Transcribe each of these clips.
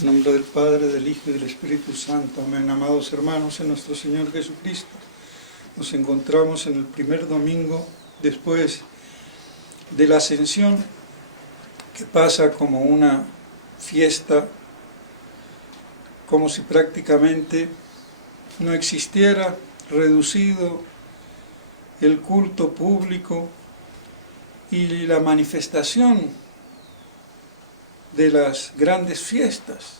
En nombre del Padre, del Hijo y del Espíritu Santo. Amén. Amados hermanos, en nuestro Señor Jesucristo, nos encontramos en el primer domingo después de la Ascensión, que pasa como una fiesta, como si prácticamente no existiera, reducido el culto público y la manifestación de las grandes fiestas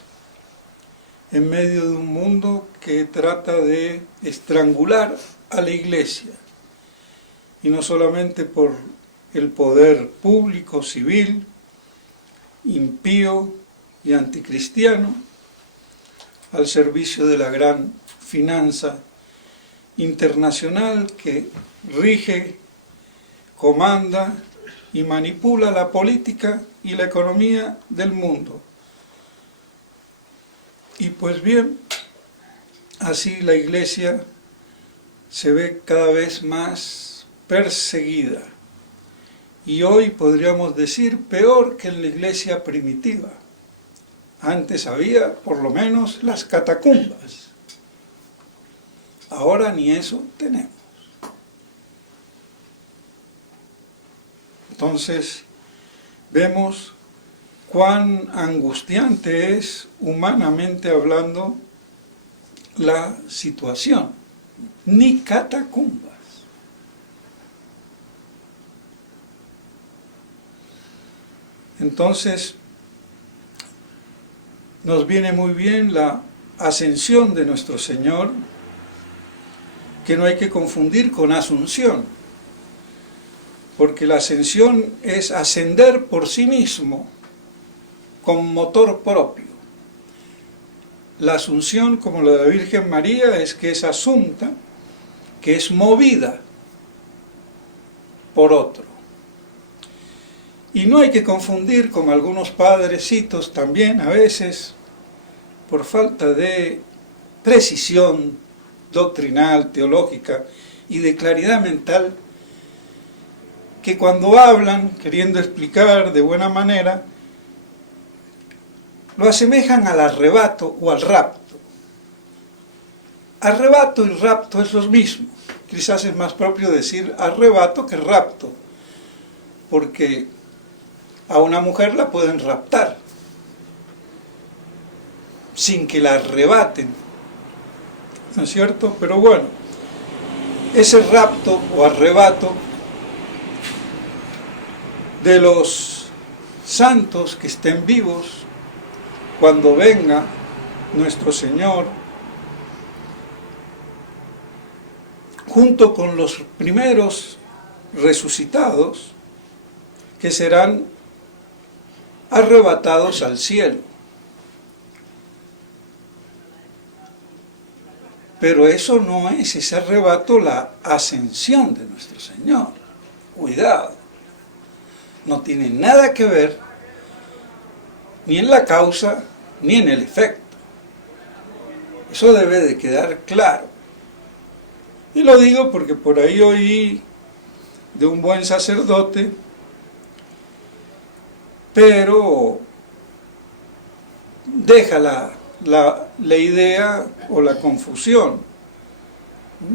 en medio de un mundo que trata de estrangular a la Iglesia, y no solamente por el poder público, civil, impío y anticristiano, al servicio de la gran finanza internacional que rige, comanda y manipula la política y la economía del mundo. Y pues bien, así la Iglesia se ve cada vez más perseguida, y hoy podríamos decir peor que en la Iglesia primitiva. Antes había por lo menos las catacumbas, ahora ni eso tenemos. Entonces vemos cuán angustiante es, humanamente hablando, la situación. Ni catacumbas. Entonces, nos viene muy bien la ascensión de nuestro Señor, que no hay que confundir con asunción, porque la ascensión es ascender por sí mismo, con motor propio. La asunción, como la de la Virgen María, es que es asunta, que es movida por otro. Y no hay que confundir, como algunos padrecitos también a veces, por falta de precisión doctrinal, teológica y de claridad mental, que cuando hablan, queriendo explicar de buena manera, lo asemejan al arrebato o al rapto. Arrebato y rapto es lo mismo. Quizás es más propio decir arrebato que rapto, porque a una mujer la pueden raptar sin que la arrebaten, ¿no es cierto? Pero bueno, ese rapto o arrebato de los santos que estén vivos cuando venga nuestro Señor, junto con los primeros resucitados, que serán arrebatados al cielo. Pero eso no es, ese arrebato, la ascensión de nuestro Señor. Cuidado, no tiene nada que ver ni en la causa ni en el efecto. Eso debe de quedar claro. Y lo digo porque por ahí oí de un buen sacerdote, pero deja la idea o la confusión,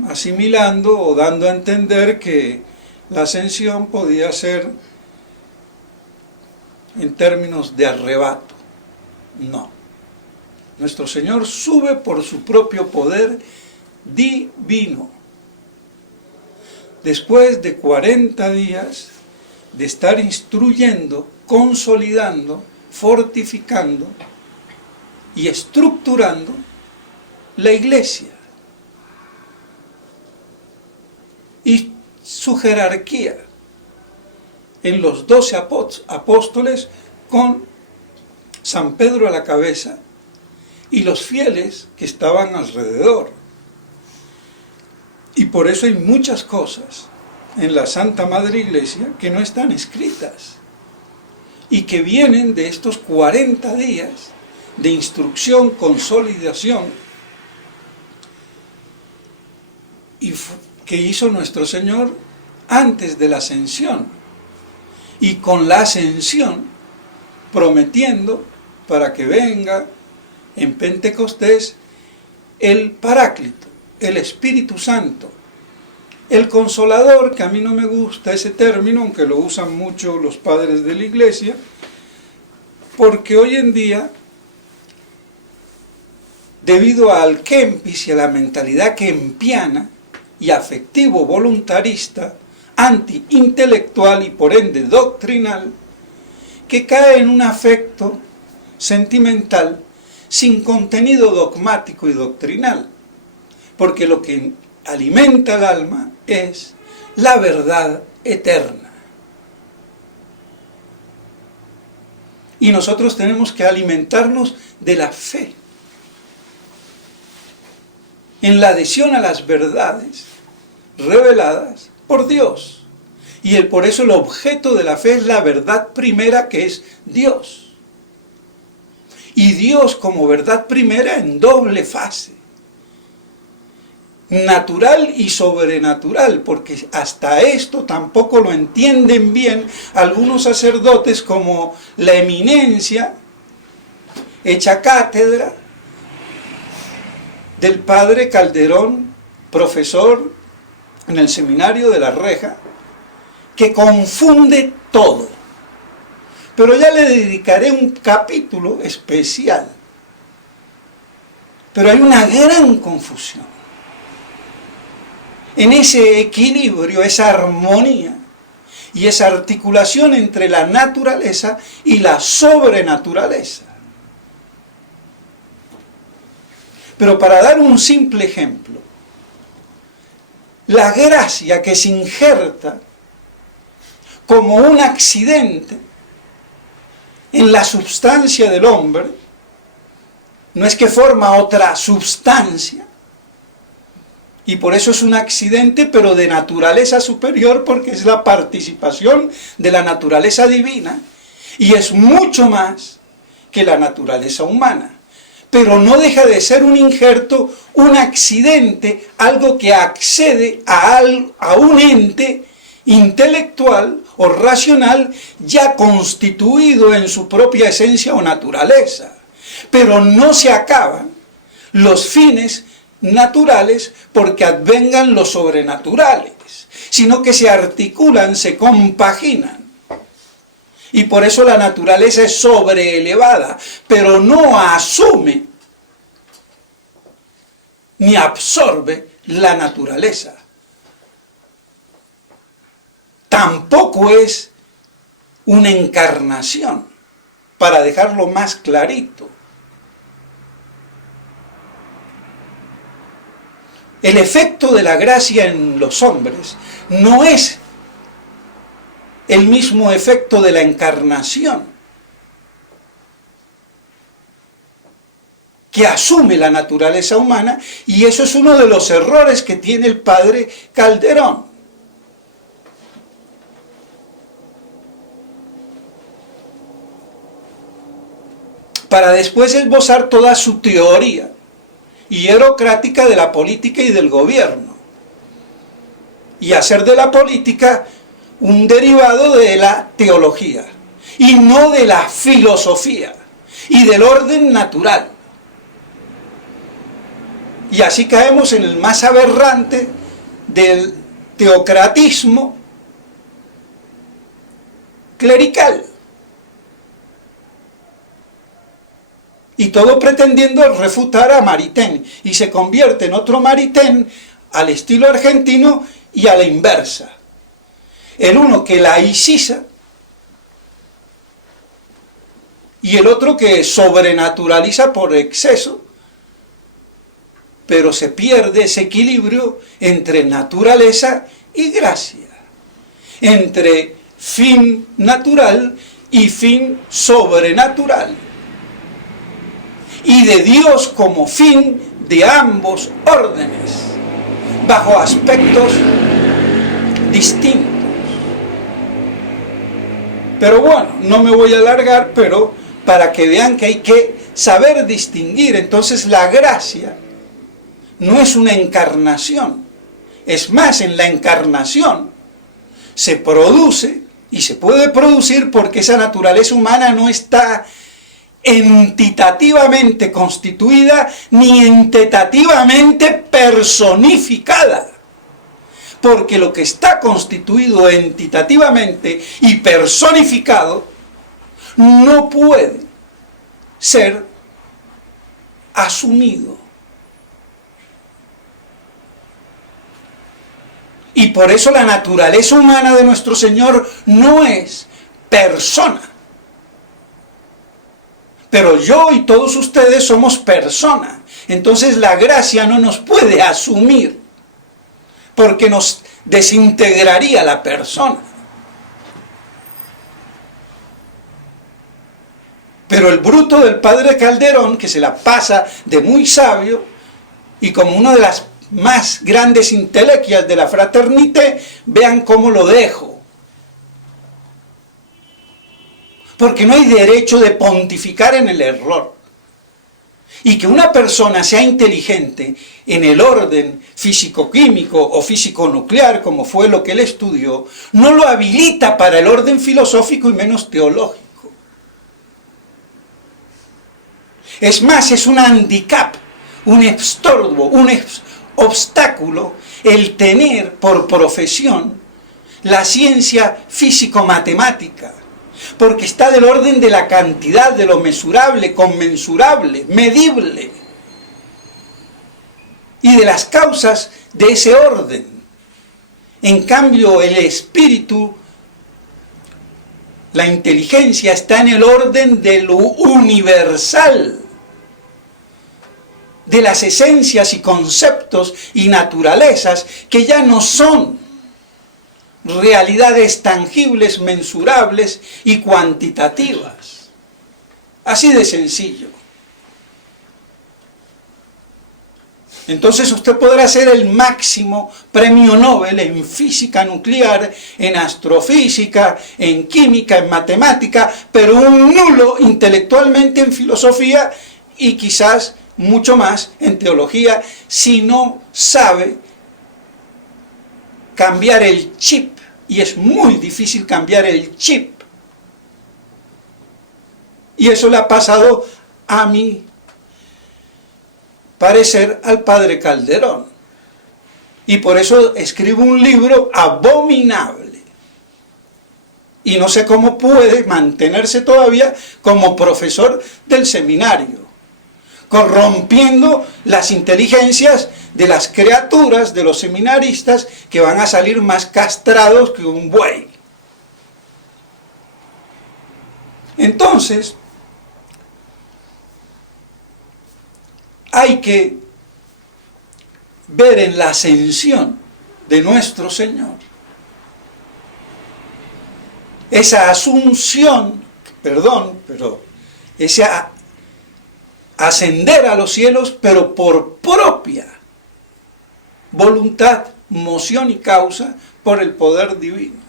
asimilando o dando a entender que la ascensión podía ser en términos de arrebato. No. Nuestro Señor sube por su propio poder divino. Después de 40 días de estar instruyendo, consolidando, fortificando y estructurando la Iglesia y su jerarquía en los 12 apóstoles, con San Pedro a la cabeza y los fieles que estaban alrededor. Y por eso hay muchas cosas en la Santa Madre Iglesia que no están escritas y que vienen de estos 40 días de instrucción, consolidación, y que hizo nuestro Señor antes de la ascensión, y con la ascensión prometiendo para que venga en Pentecostés el Paráclito, el Espíritu Santo, el Consolador, que a mí no me gusta ese término, aunque lo usan mucho los padres de la Iglesia, porque hoy en día, debido al kempis y a la mentalidad kempiana y afectivo-voluntarista, anti-intelectual y por ende doctrinal, que cae en un afecto sentimental sin contenido dogmático y doctrinal, porque lo que alimenta el alma es la verdad eterna. Y nosotros tenemos que alimentarnos de la fe, en la adhesión a las verdades reveladas por Dios. Y por eso el objeto de la fe es la verdad primera, que es Dios. Y Dios como verdad primera en doble fase, natural y sobrenatural, porque hasta esto tampoco lo entienden bien algunos sacerdotes, como la eminencia hecha cátedra del padre Calderón, profesor en el seminario de La Reja, que confunde todo. Pero ya le dedicaré un capítulo especial. Pero hay una gran confusión en ese equilibrio, esa armonía y esa articulación entre la naturaleza y la sobrenaturaleza. Pero para dar un simple ejemplo, la gracia que se injerta como un accidente en la substancia del hombre, no es que forma otra substancia, y por eso es un accidente, pero de naturaleza superior, porque es la participación de la naturaleza divina, y es mucho más que la naturaleza humana. Pero no deja de ser un injerto, un accidente, algo que accede a un ente intelectual o racional ya constituido en su propia esencia o naturaleza. Pero no se acaban los fines naturales porque advengan los sobrenaturales, sino que se articulan, se compaginan. Y por eso la naturaleza es sobreelevada, pero no asume ni absorbe la naturaleza. Tampoco es una encarnación, para dejarlo más clarito. El efecto de la gracia en los hombres no es el mismo efecto de la encarnación, que asume la naturaleza humana, y eso es uno de los errores que tiene el padre Calderón. Para después esbozar toda su teoría hierocrática de la política y del gobierno, y hacer de la política un derivado de la teología, y no de la filosofía, y del orden natural. Y así caemos en el más aberrante del teocratismo clerical. Y todo pretendiendo refutar a Maritain, y se convierte en otro Maritain al estilo argentino y a la inversa. El uno que laiciza y el otro que sobrenaturaliza por exceso, pero se pierde ese equilibrio entre naturaleza y gracia, entre fin natural y fin sobrenatural, y de Dios como fin de ambos órdenes, bajo aspectos distintos. Pero bueno, no me voy a alargar, pero para que vean que hay que saber distinguir. Entonces la gracia no es una encarnación. Es más, en la encarnación se produce y se puede producir porque esa naturaleza humana no está entitativamente constituida ni entitativamente personificada. Porque lo que está constituido entitativamente y personificado no puede ser asumido. Y por eso la naturaleza humana de nuestro Señor no es persona. Pero yo y todos ustedes somos persona. Entonces la gracia no nos puede asumir, porque nos desintegraría la persona. Pero el bruto del padre Calderón, que se la pasa de muy sabio, y como una de las más grandes intelequias de la fraternité, vean cómo lo dejo. Porque no hay derecho de pontificar en el error. Y que una persona sea inteligente en el orden físico-químico o físico-nuclear, como fue lo que él estudió, no lo habilita para el orden filosófico y menos teológico. Es más, es un handicap, un estorbo, un obstáculo el tener por profesión la ciencia físico-matemática, porque está del orden de la cantidad, de lo mesurable, conmensurable, medible, y de las causas de ese orden. En cambio, el espíritu, la inteligencia, está en el orden de lo universal, de las esencias y conceptos y naturalezas que ya no son realidades tangibles, mensurables y cuantitativas. Así de sencillo. Entonces usted podrá ser el máximo premio Nobel en física nuclear, en astrofísica, en química, en matemática, pero un nulo intelectualmente en filosofía y quizás mucho más en teología, si no sabe cambiar el chip. Y es muy difícil cambiar el chip. Y eso le ha pasado a mi parecer al padre Calderón. Y por eso escribo un libro abominable. Y no sé cómo puede mantenerse todavía como profesor del seminario, corrompiendo las inteligencias de las criaturas, de los seminaristas, que van a salir más castrados que un buey. Entonces, hay que ver en la ascensión de nuestro Señor esa asunción, ese ascender a los cielos, pero por propia voluntad, moción y causa, por el poder divino.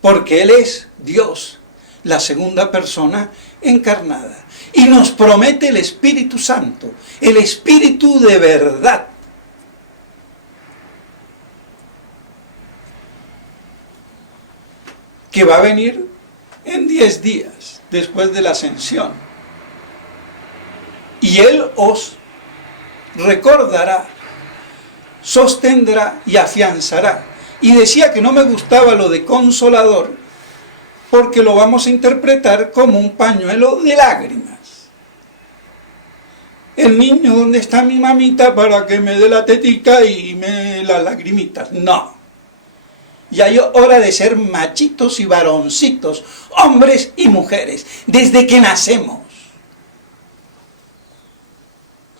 Porque Él es Dios, la segunda persona encarnada. Y nos promete el Espíritu Santo, el Espíritu de verdad. Que va a venir en 10 días después de la ascensión. Y Él os recordará, sostendrá y afianzará. Y decía que no me gustaba lo de consolador, porque lo vamos a interpretar como un pañuelo de lágrimas. El niño, ¿dónde está mi mamita para que me dé la tetica y me dé las lagrimitas? No. Ya hay hora de ser machitos y varoncitos, hombres y mujeres, desde que nacemos.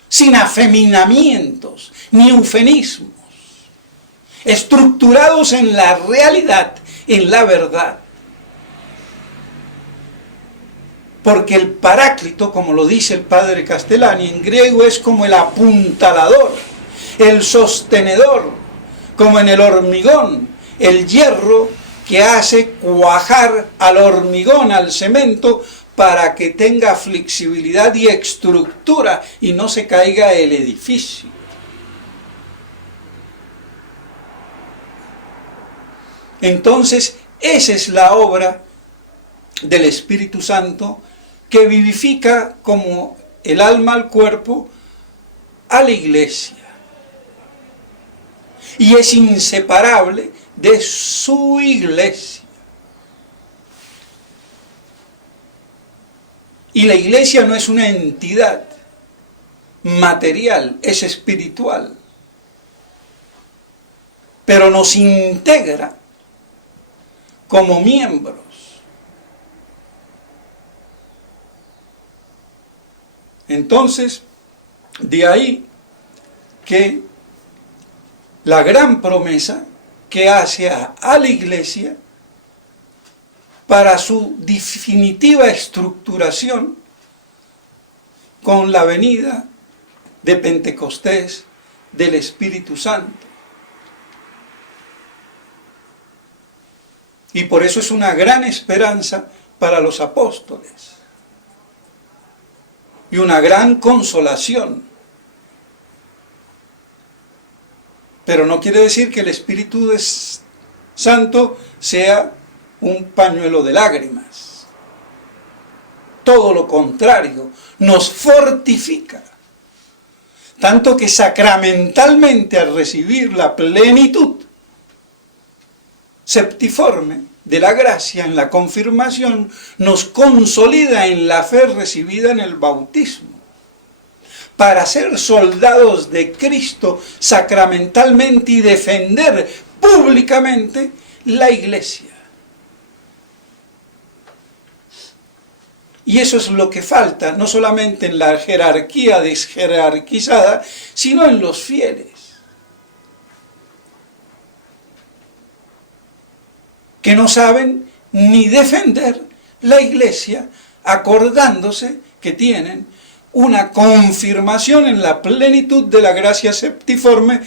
Sin afeminamientos ni eufemismos, estructurados en la realidad, en la verdad. Porque el paráclito, como lo dice el padre Castellani, en griego es como el apuntalador, el sostenedor, como en el hormigón, el hierro que hace cuajar al hormigón, al cemento, para que tenga flexibilidad y estructura y no se caiga el edificio. Entonces, esa es la obra del Espíritu Santo que vivifica como el alma al cuerpo a la iglesia. Y es inseparable de su iglesia. Y la iglesia no es una entidad material, es espiritual. Pero nos integra como miembros. Entonces, de ahí que la gran promesa que hace a la iglesia para su definitiva estructuración con la venida de Pentecostés del Espíritu Santo. Y por eso es una gran esperanza para los apóstoles y una gran consolación. Pero no quiere decir que el Espíritu Santo sea un pañuelo de lágrimas. Todo lo contrario, nos fortifica. Tanto que sacramentalmente al recibir la plenitud septiforme de la gracia en la confirmación, nos consolida en la fe recibida en el bautismo, para ser soldados de Cristo sacramentalmente y defender públicamente la iglesia. Y eso es lo que falta, no solamente en la jerarquía desjerarquizada, sino en los fieles, que no saben ni defender la iglesia, acordándose que tienen una confirmación en la plenitud de la gracia septiforme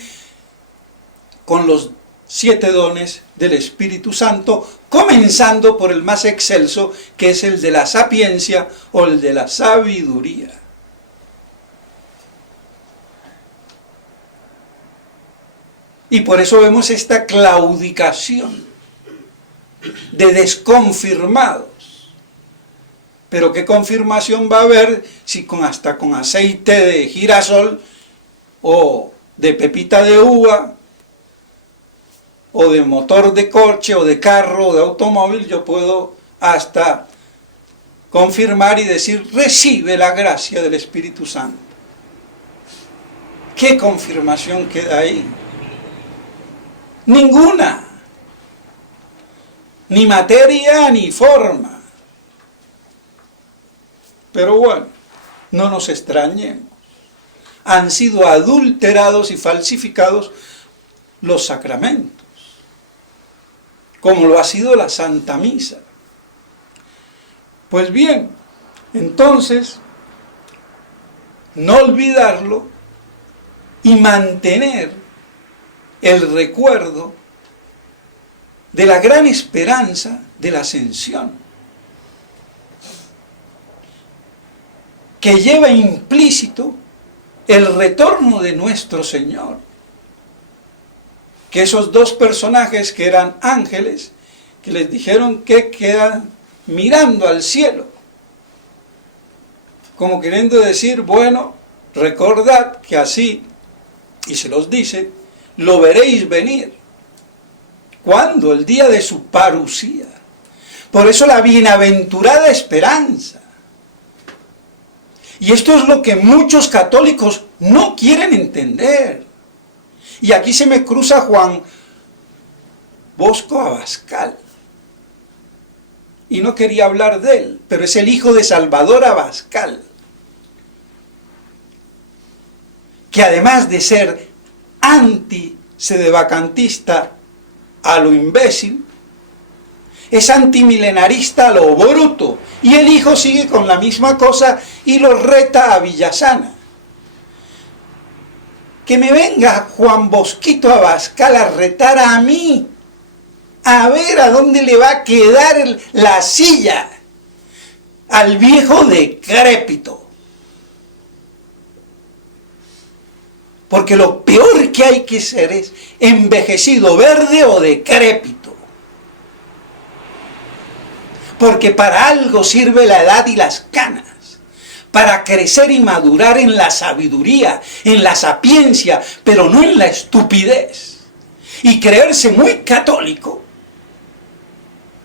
con los 7 dones del Espíritu Santo, comenzando por el más excelso, que es el de la sapiencia o el de la sabiduría. Y por eso vemos esta claudicación de desconfirmados. Pero ¿qué confirmación va a haber si hasta con aceite de girasol o de pepita de uva o de motor de coche o de carro o de automóvil yo puedo hasta confirmar y decir recibe la gracia del Espíritu Santo? ¿Qué confirmación queda ahí? Ninguna. Ni materia ni forma. Pero bueno, no nos extrañemos. Han sido adulterados y falsificados los sacramentos, como lo ha sido la Santa Misa. Pues bien, entonces, no olvidarlo y mantener el recuerdo de la gran esperanza de la ascensión, que lleva implícito el retorno de nuestro Señor. Que esos 2 personajes que eran ángeles, que les dijeron que quedan mirando al cielo, como queriendo decir, bueno, recordad que así, y se los dice, lo veréis venir. ¿Cuándo? El día de su parusía. Por eso la bienaventurada esperanza. Y esto es lo que muchos católicos no quieren entender. Y aquí se me cruza Juan Bosco Abascal. Y no quería hablar de él, pero es el hijo de Salvador Abascal, que además de ser anti-sedevacantista a lo imbécil, es antimilenarista a lo bruto, y el hijo sigue con la misma cosa y lo reta a Villasana. Que me venga Juan Bosquito Abascal a retar a mí, a ver a dónde le va a quedar la silla al viejo decrépito. Porque lo peor que hay que ser es envejecido, verde o decrépito. porque para algo sirve la edad y las canas, para crecer y madurar en la sabiduría, en la sapiencia, pero no en la estupidez, y creerse muy católico,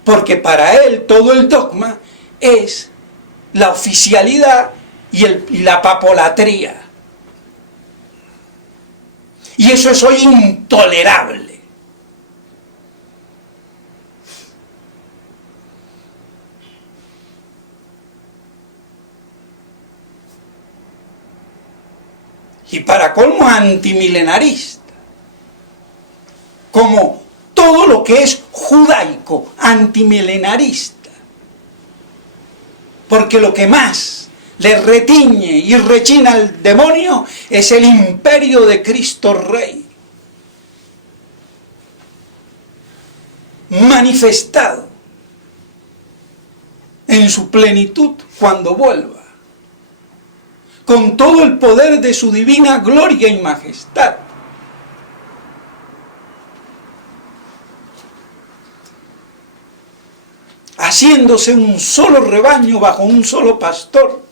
porque para él todo el dogma es la oficialidad y la papolatría. Y eso es hoy intolerable. Y para colmo antimilenarista, como todo lo que es judaico, antimilenarista, porque lo que más le retiñe y rechina al demonio es el imperio de Cristo Rey, manifestado en su plenitud cuando vuelva, con todo el poder de su divina gloria y majestad. Haciéndose un solo rebaño bajo un solo pastor.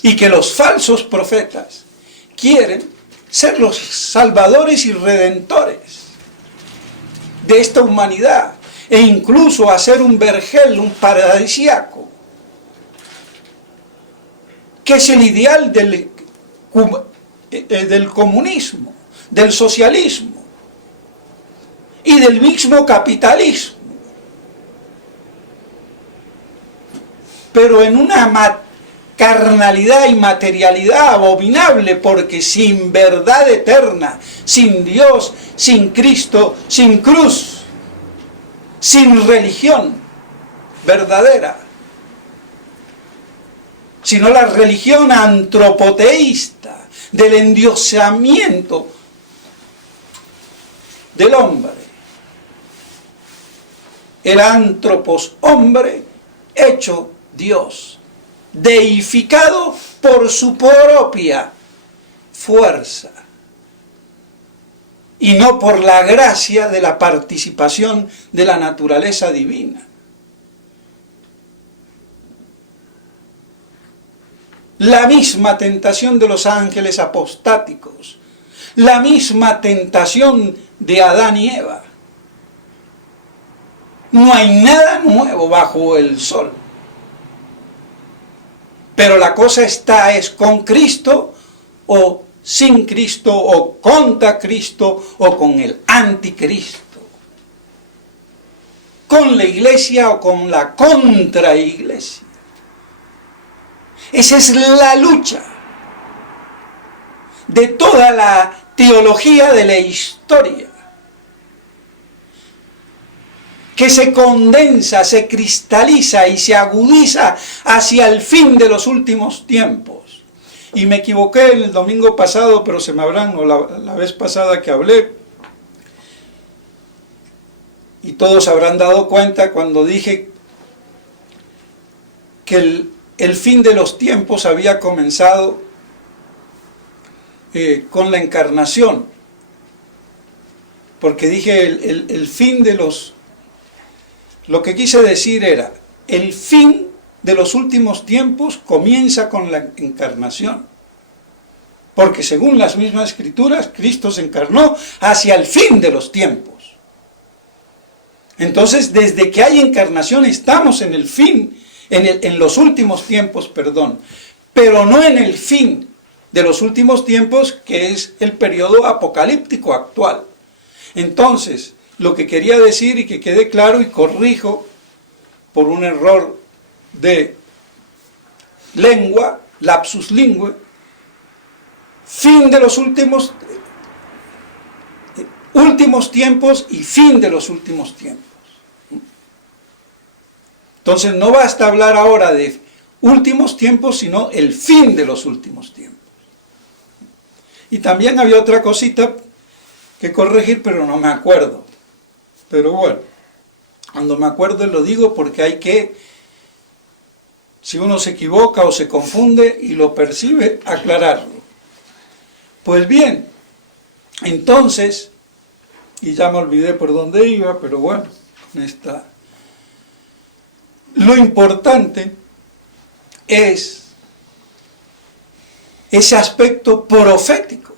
Y que los falsos profetas quieren ser los salvadores y redentores de esta humanidad, e incluso hacer un vergel, un paradisíaco, que es el ideal del comunismo, del socialismo y del mismo capitalismo, pero en una carnalidad y materialidad abominable, porque sin verdad eterna, sin Dios, sin Cristo, sin cruz, sin religión verdadera, sino la religión antropoteísta del endiosamiento del hombre, el antropos, hombre hecho Dios, deificado por su propia fuerza y no por la gracia de la participación de la naturaleza divina. La misma tentación de los ángeles apostáticos, la misma tentación de Adán y Eva. No hay nada nuevo bajo el sol. Pero la cosa es con Cristo o sin Cristo, o contra Cristo, o con el anticristo, con la iglesia o con la contraiglesia. Esa es la lucha de toda la teología de la historia, que se condensa, se cristaliza y se agudiza hacia el fin de los últimos tiempos. Y me equivoqué el domingo pasado, pero se me habrán, o la vez pasada que hablé, y todos habrán dado cuenta cuando dije que el fin de los tiempos había comenzado con la encarnación, porque dije el fin de los... Lo que quise decir era, el fin de los últimos tiempos comienza con la encarnación, porque según las mismas escrituras, Cristo se encarnó hacia el fin de los tiempos. Entonces, desde que hay encarnación estamos en el fin, en los últimos tiempos, perdón, pero no en el fin de los últimos tiempos, que es el periodo apocalíptico actual. Entonces, lo que quería decir, y que quede claro, y corrijo por un error de lengua, lapsus lingue, fin de los últimos tiempos y fin de los últimos tiempos. Entonces no basta hablar ahora de últimos tiempos, sino el fin de los últimos tiempos. Y también había otra cosita que corregir, pero no me acuerdo. Pero bueno, cuando me acuerdo lo digo, porque hay que, si uno se equivoca o se confunde y lo percibe, aclararlo. Pues bien, Entonces, y ya me olvidé por dónde iba, pero bueno, con esta... Lo importante es ese aspecto profético.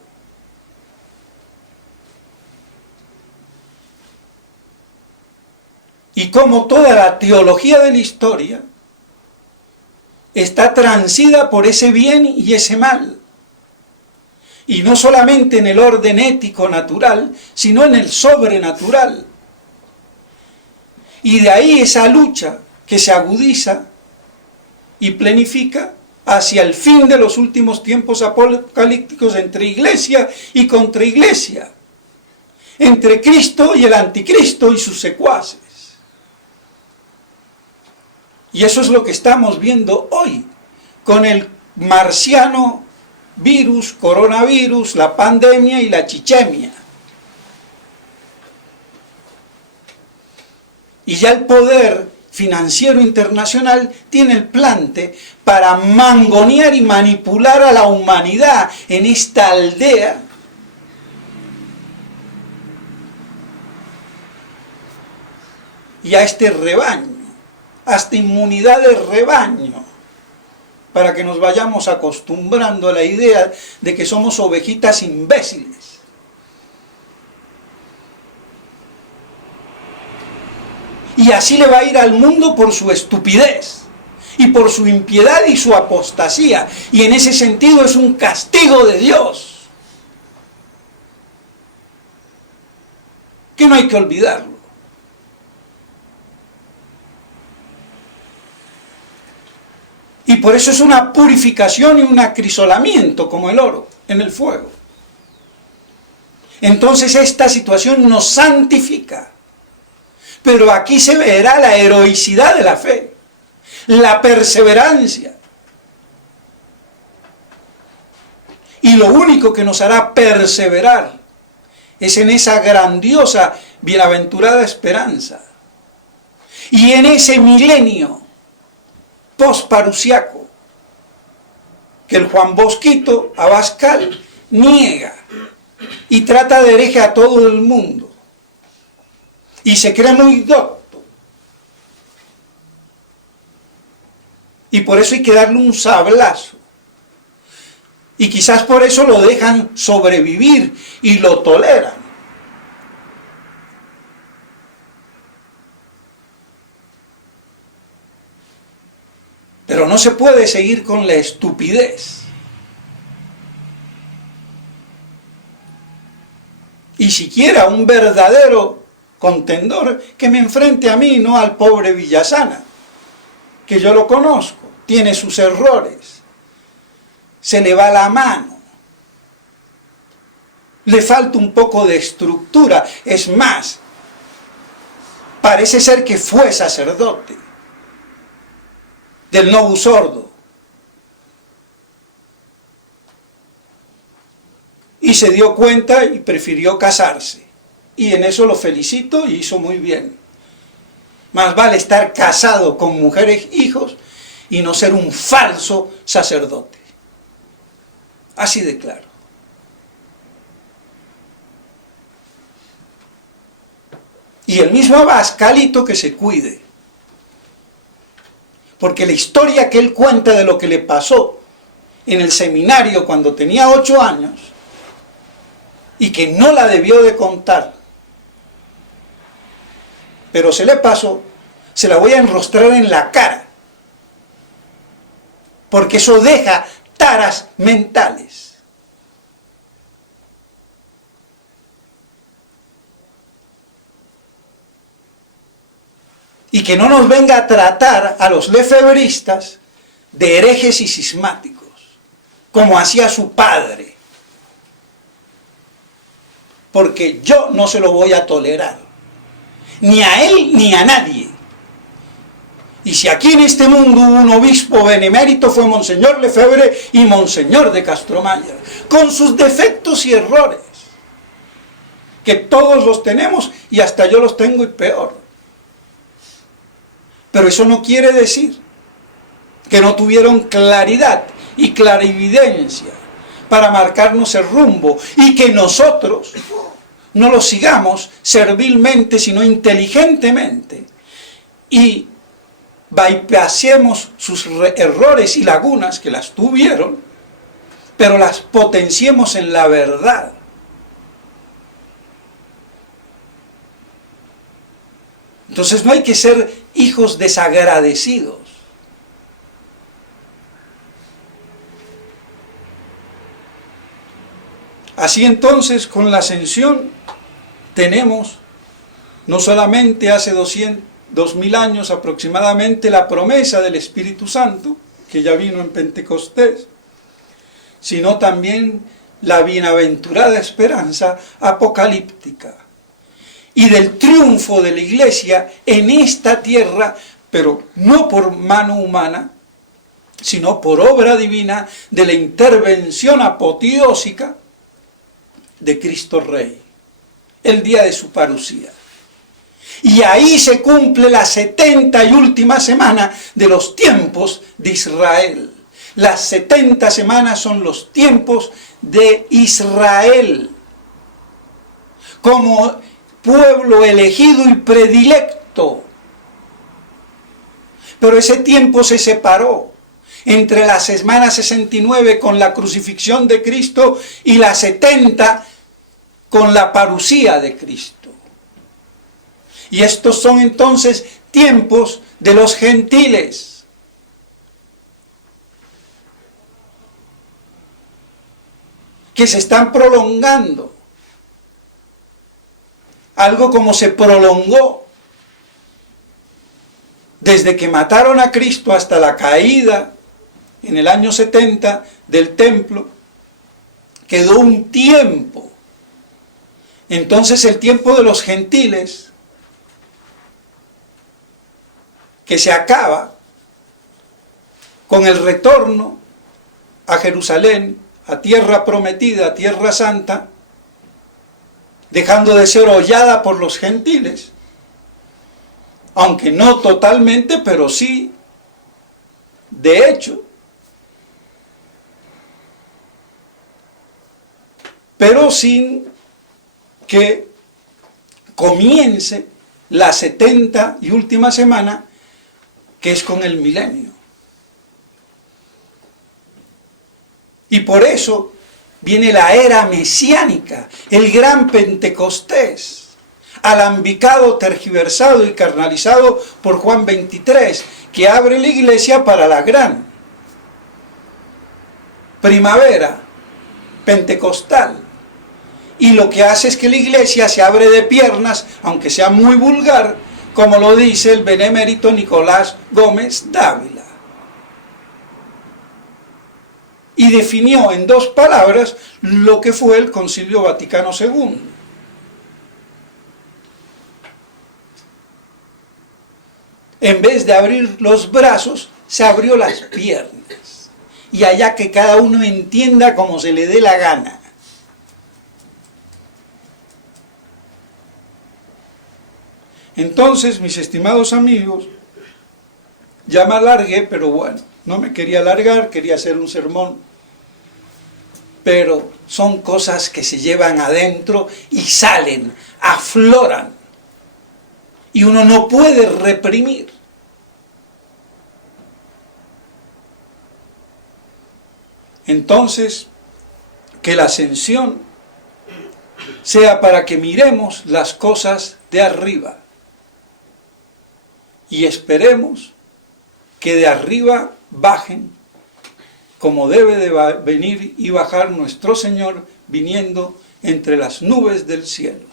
Y como toda la teología de la historia está transida por ese bien y ese mal. Y no solamente en el orden ético natural, sino en el sobrenatural. Y de ahí esa lucha que se agudiza y planifica hacia el fin de los últimos tiempos apocalípticos entre iglesia y contra iglesia, entre Cristo y el anticristo y sus secuaces. Y eso es lo que estamos viendo hoy con el marciano virus, coronavirus, la pandemia y la chichemia. Y ya el poder financiero internacional tiene el plante para mangonear y manipular a la humanidad en esta aldea y a este rebaño, a esta inmunidad de rebaño, para que nos vayamos acostumbrando a la idea de que somos ovejitas imbéciles. Y así le va a ir al mundo por su estupidez, y por su impiedad y su apostasía, y en ese sentido es un castigo de Dios, que no hay que olvidarlo. Y por eso es una purificación y un acrisolamiento como el oro en el fuego. Entonces esta situación nos santifica. Pero aquí se verá la heroicidad de la fe, la perseverancia. Y lo único que nos hará perseverar es en esa grandiosa, bienaventurada esperanza. Y en ese milenio posparusiaco que el Juan Bosquito Abascal niega y trata de hereje a todo el mundo. Y se cree muy docto. Y por eso hay que darle un sablazo. Y quizás por eso lo dejan sobrevivir y lo toleran. Pero no se puede seguir con la estupidez. Y siquiera un verdadero contendor que me enfrente a mí, no al pobre Villasana, que yo lo conozco, tiene sus errores, se le va la mano, le falta un poco de estructura, es más, parece ser que fue sacerdote del Novus Ordo y se dio cuenta y prefirió casarse. Y en eso lo felicito y hizo muy bien. Más vale estar casado con mujeres, hijos, y no ser un falso sacerdote. Así de claro. Y el mismo Abascalito que se cuide. Porque la historia que él cuenta de lo que le pasó en el seminario cuando tenía 8 años, y que no la debió de contar, pero se le pasó, se la voy a enrostrar en la cara, porque eso deja taras mentales. Y que no nos venga a tratar a los lefebristas de herejes y cismáticos, como hacía su padre, porque yo no se lo voy a tolerar. Ni a él ni a nadie. Y si aquí en este mundo hubo un obispo benemérito fue Monseñor Lefebvre y Monseñor de Castromaya, con sus defectos y errores, que todos los tenemos y hasta yo los tengo y peor. Pero eso no quiere decir que no tuvieron claridad y clarividencia para marcarnos el rumbo y que nosotros no lo sigamos servilmente, sino inteligentemente, y bypassemos sus errores y lagunas, que las tuvieron, pero las potenciemos en la verdad. Entonces no hay que ser hijos desagradecidos. Así entonces, con la ascensión tenemos, no solamente hace 2000 años aproximadamente, la promesa del Espíritu Santo, que ya vino en Pentecostés, sino también la bienaventurada esperanza apocalíptica y del triunfo de la Iglesia en esta tierra, pero no por mano humana, sino por obra divina de la intervención apoteósica de Cristo Rey, el día de su parusía. Y ahí se cumple la 70 y última semana de los tiempos de Israel. Las 70 semanas son los tiempos de Israel, como pueblo elegido y predilecto. Pero ese tiempo se separó entre la semana 69 con la crucifixión de Cristo y la 70 con la parusía de Cristo. Y estos son entonces tiempos de los gentiles. Que se están prolongando. Algo como se prolongó desde que mataron a Cristo hasta la caída en el año 70 del templo. Quedó un tiempo. Entonces el tiempo de los gentiles, que se acaba con el retorno a Jerusalén, a tierra prometida, a tierra santa, dejando de ser hollada por los gentiles, aunque no totalmente, pero sí, de hecho, pero sin que comience la 70 y última semana, que es con el milenio. Y por eso viene la era mesiánica, el gran Pentecostés, alambicado, tergiversado y carnalizado por Juan 23, que abre la iglesia para la gran primavera pentecostal. Y lo que hace es que la iglesia se abre de piernas, aunque sea muy vulgar, como lo dice el benemérito Nicolás Gómez Dávila. Y definió en 2 palabras lo que fue el Concilio Vaticano II. En vez de abrir los brazos, se abrió las piernas. Y allá que cada uno entienda como se le dé la gana. Entonces, mis estimados amigos, ya me alargué, pero bueno, no me quería alargar, quería hacer un sermón. Pero son cosas que se llevan adentro y salen, afloran. Y uno no puede reprimir. Entonces, que la ascensión sea para que miremos las cosas de arriba. Y esperemos que de arriba bajen, como debe de venir y bajar nuestro Señor viniendo entre las nubes del cielo.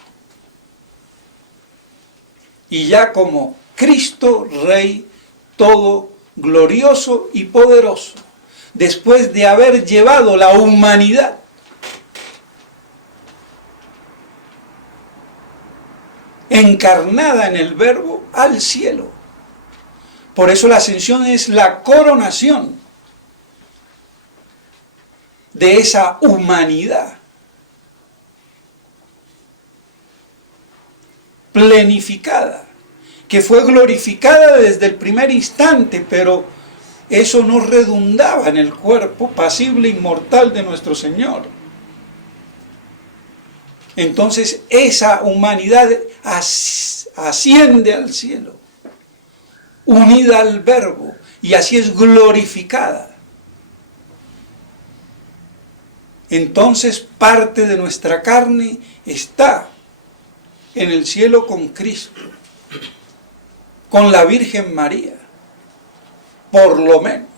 Y ya como Cristo Rey todo glorioso y poderoso, después de haber llevado la humanidad encarnada en el Verbo al cielo. Por eso la ascensión es la coronación de esa humanidad plenificada, que fue glorificada desde el primer instante, pero eso no redundaba en el cuerpo pasible inmortal de nuestro Señor. Entonces esa humanidad asciende al cielo, unida al Verbo, y así es glorificada. Entonces parte de nuestra carne está en el cielo con Cristo, con la Virgen María, por lo menos.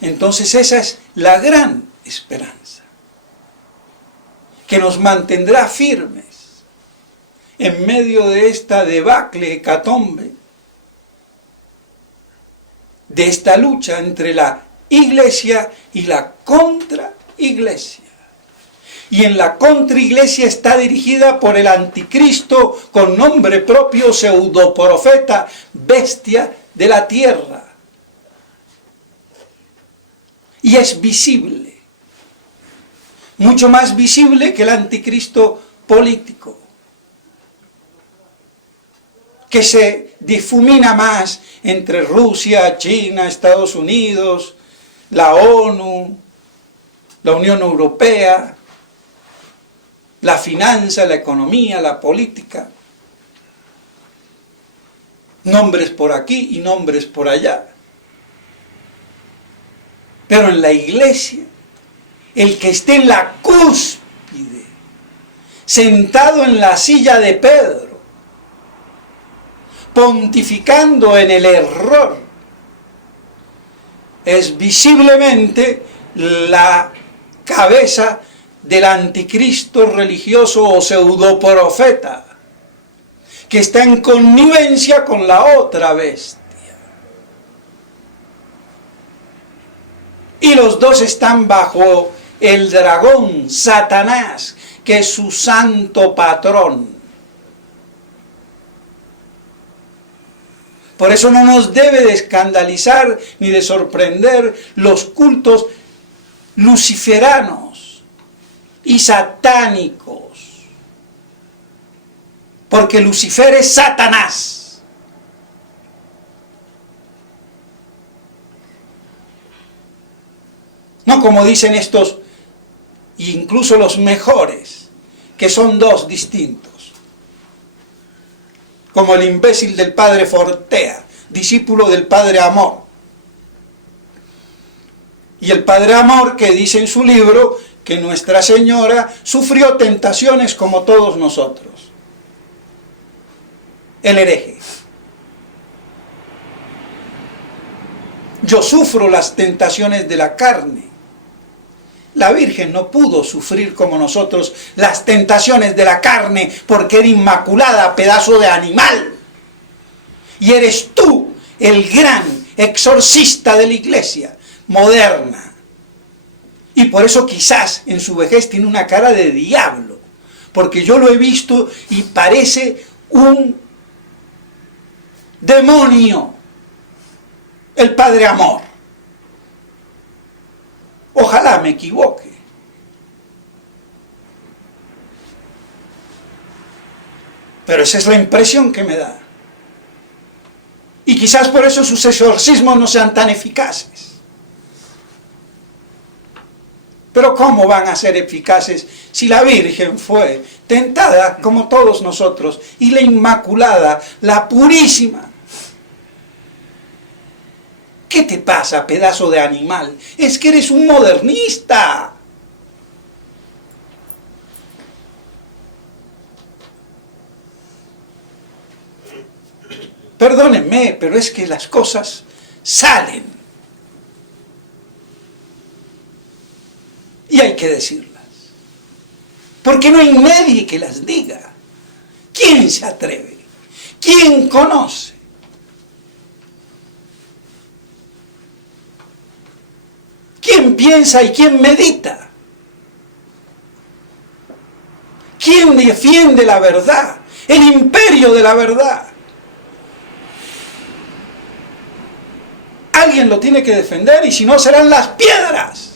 Entonces esa es la gran esperanza, que nos mantendrá firmes en medio de esta debacle, hecatombe, de esta lucha entre la iglesia y la contraiglesia. Y en la contraiglesia está dirigida por el anticristo con nombre propio, pseudoprofeta, bestia de la tierra. Y es visible, mucho más visible que el anticristo político, que se difumina más entre Rusia, China, Estados Unidos, la ONU, la Unión Europea, la finanza, la economía, la política. Nombres por aquí y nombres por allá. Pero en la iglesia, el que esté en la cúspide, sentado en la silla de Pedro, pontificando en el error, es visiblemente la cabeza del anticristo religioso o pseudoprofeta, que está en connivencia con la otra bestia. Y los dos están bajo el dragón, Satanás, que es su santo patrón. Por eso no nos debe de escandalizar ni de sorprender los cultos luciferanos y satánicos. Porque Lucifer es Satanás. No como dicen estos, incluso los mejores, que son dos distintos. Como el imbécil del padre Fortea, discípulo del padre Amor. Y el padre Amor que dice en su libro que Nuestra Señora sufrió tentaciones como todos nosotros. El hereje. Yo sufro las tentaciones de la carne. La Virgen no pudo sufrir como nosotros las tentaciones de la carne porque era inmaculada, pedazo de animal. Y eres tú el gran exorcista de la iglesia moderna. Y por eso quizás en su vejez tiene una cara de diablo. Porque yo lo he visto y parece un demonio. El Padre Amor. Ojalá me equivoque. Pero esa es la impresión que me da. Y quizás por eso sus exorcismos no sean tan eficaces. Pero ¿cómo van a ser eficaces si la Virgen fue tentada como todos nosotros? Y la Inmaculada, la Purísima. ¿Qué te pasa, pedazo de animal? Es que eres un modernista. Perdónenme, pero es que las cosas salen. Y hay que decirlas. Porque no hay nadie que las diga. ¿Quién se atreve? ¿Quién conoce? ¿Quién piensa y quién medita? ¿Quién defiende la verdad? El imperio de la verdad. Alguien lo tiene que defender y si no serán las piedras.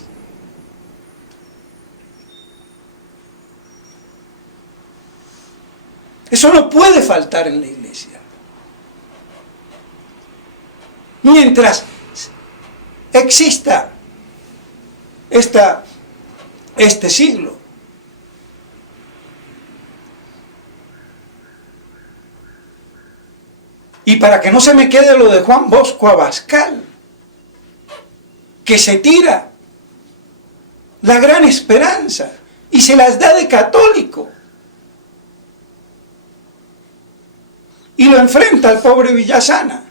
Eso no puede faltar en la iglesia. mientras exista este siglo. Y para que no se me quede lo de Juan Bosco Abascal, que se tira la gran esperanza y se las da de católico y lo enfrenta al pobre Villasana.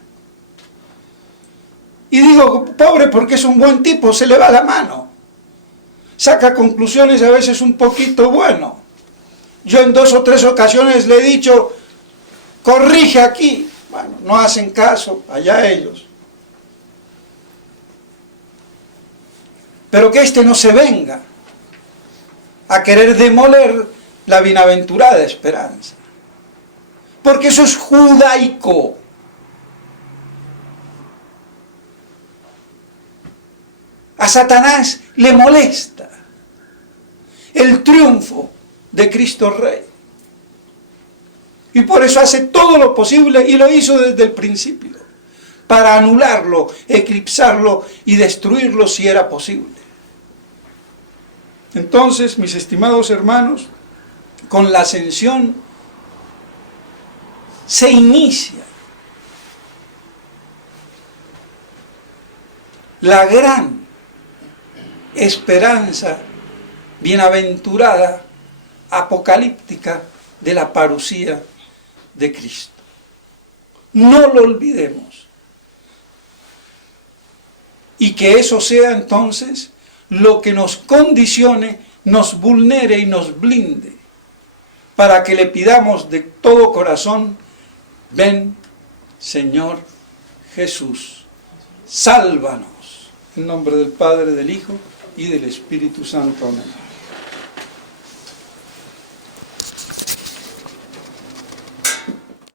Y digo pobre porque es un buen tipo, se le va la mano, saca conclusiones a veces un poquito bueno. Yo en 2 o 3 ocasiones le he dicho, corrige aquí. Bueno, no hacen caso, allá ellos. Pero que este no se venga a querer demoler la bienaventurada esperanza. Porque eso es judaico. A Satanás le molesta el triunfo de Cristo Rey. Y por eso hace todo lo posible, y lo hizo desde el principio, para anularlo, eclipsarlo y destruirlo si era posible. Entonces, mis estimados hermanos, con la ascensión se inicia la gran esperanza bienaventurada, apocalíptica de la parusía de Cristo. No lo olvidemos. Y que eso sea entonces lo que nos condicione, nos vulnere y nos blinde, para que le pidamos de todo corazón, ven, Señor Jesús, sálvanos. En nombre del Padre, del Hijo y del Espíritu Santo. Amén.